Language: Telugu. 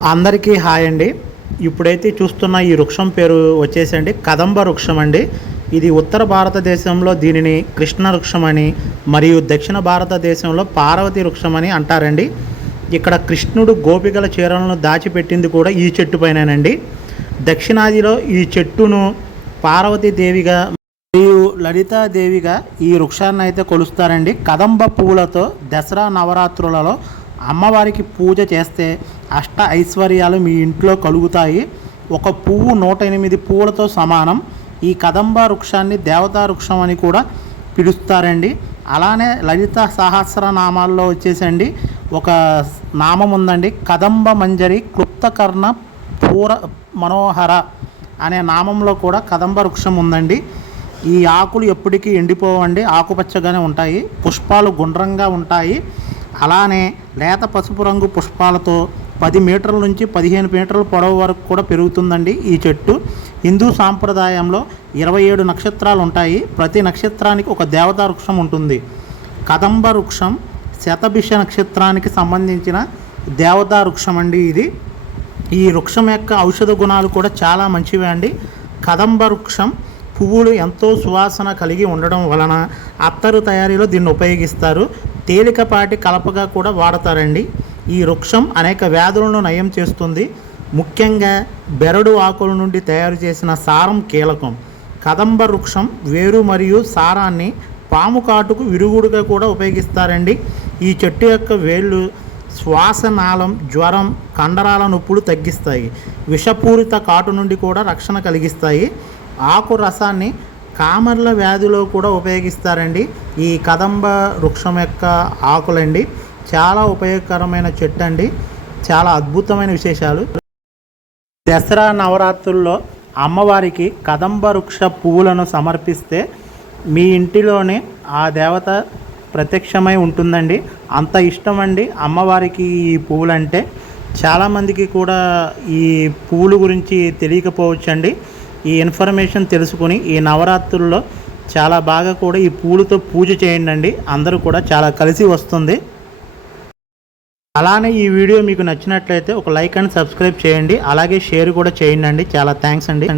అందరికీ హాయ్ అండి. ఇప్పుడైతే చూస్తున్న ఈ వృక్షం పేరు వచ్చేసండి కదంబ వృక్షం అండి. ఇది ఉత్తర భారతదేశంలో దీనిని కృష్ణ వృక్షం అని మరియు దక్షిణ భారతదేశంలో పార్వతి వృక్షం అని అంటారండి. ఇక్కడ కృష్ణుడు గోపికల చీరలను దాచిపెట్టింది కూడా ఈ చెట్టు పైనేనండి. దక్షిణాదిలో ఈ చెట్టును పార్వతీదేవిగా మరియు లలితాదేవిగా ఈ వృక్షాన్ని అయితే కొలుస్తారండి. కదంబ పువ్వులతో దసరా నవరాత్రులలో అమ్మవారికి పూజ చేస్తే అష్ట ఐశ్వర్యాలు మీ ఇంట్లో కలుగుతాయి. ఒక పువ్వు నూట ఎనిమిది పువ్వులతో సమానం. ఈ కదంబ వృక్షాన్ని దేవతా వృక్షం అని కూడా పిలుస్తారండి. అలానే లలిత సహస్రనామాల్లో వచ్చేసండి. ఒక నామం ఉందండి. కదంబ మంజరి క్లుప్తకర్ణ పూర మనోహర అనే నామంలో కూడా కదంబ వృక్షం ఉందండి. ఈ ఆకులు ఎప్పటికీ ఎండిపోవండి. ఆకుపచ్చగానే ఉంటాయి. పుష్పాలు గుండ్రంగా ఉంటాయి. అలానే లేత పసుపు రంగు పుష్పాలతో పది మీటర్ల నుంచి పదిహేను మీటర్ల పొడవు వరకు కూడా పెరుగుతుందండి ఈ చెట్టు. హిందూ సాంప్రదాయంలో ఇరవై ఏడు నక్షత్రాలు ఉంటాయి. ప్రతి నక్షత్రానికి ఒక దేవతా వృక్షం ఉంటుంది. కదంబ వృక్షం శతభిష నక్షత్రానికి సంబంధించిన దేవతా వృక్షం అండి ఇది. ఈ వృక్షం యొక్క ఔషధ గుణాలు కూడా చాలా మంచివి అండి. కదంబ వృక్షం పువ్వులు ఎంతో సువాసన కలిగి ఉండడం వలన అత్తరు తయారీలో దీన్ని ఉపయోగిస్తారు. తేలికపాటి కలపగా కూడా వాడతారండి. ఈ వృక్షం అనేక వ్యాధులను నయం చేస్తుంది. ముఖ్యంగా బెరడు ఆకుల నుండి తయారు చేసిన సారం కీలకం. కదంబ వృక్షం వేరు మరియు సారాన్ని పాము కాటుకు విరుగుడుగా కూడా ఉపయోగిస్తారండి. ఈ చెట్టు యొక్క వేళ్ళు శ్వాసనాళం జ్వరం కండరాల నొప్పులు తగ్గిస్తాయి. విషపూరిత కాటు నుండి కూడా రక్షణ కలిగిస్తాయి. ఆకు రసాన్ని కామర్ల వ్యాధిలో కూడా ఉపయోగిస్తారండి. ఈ కదంబ వృక్షం యొక్క ఆకులండి. చాలా ఉపయోగకరమైన చెట్టు అండి చాలా అద్భుతమైన విశేషాలు. దసరా నవరాత్రుల్లో అమ్మవారికి కదంబ వృక్ష పువ్వులను సమర్పిస్తే మీ ఇంటిలోనే ఆ దేవత ప్రత్యక్షమై ఉంటుందండి. అంత ఇష్టం అండి అమ్మవారికి ఈ పువ్వులంటే. చాలామందికి కూడా ఈ పువ్వుల గురించి తెలియకపోవచ్చండి. ఈ ఇన్ఫర్మేషన్ తెలుసుకుని ఈ నవరాత్రుల్లో చాలా బాగా కూడా ఈ పూలతో పూజ చేయండి అండి అందరూ కూడా చాలా కలిసి వస్తుంది. అలానే ఈ వీడియో మీకు నచ్చినట్లయితే ఒక లైక్ అండ్ సబ్స్క్రైబ్ చేయండి. అలాగే షేర్ కూడా చేయండి అండి. చాలా థ్యాంక్స్ అండి.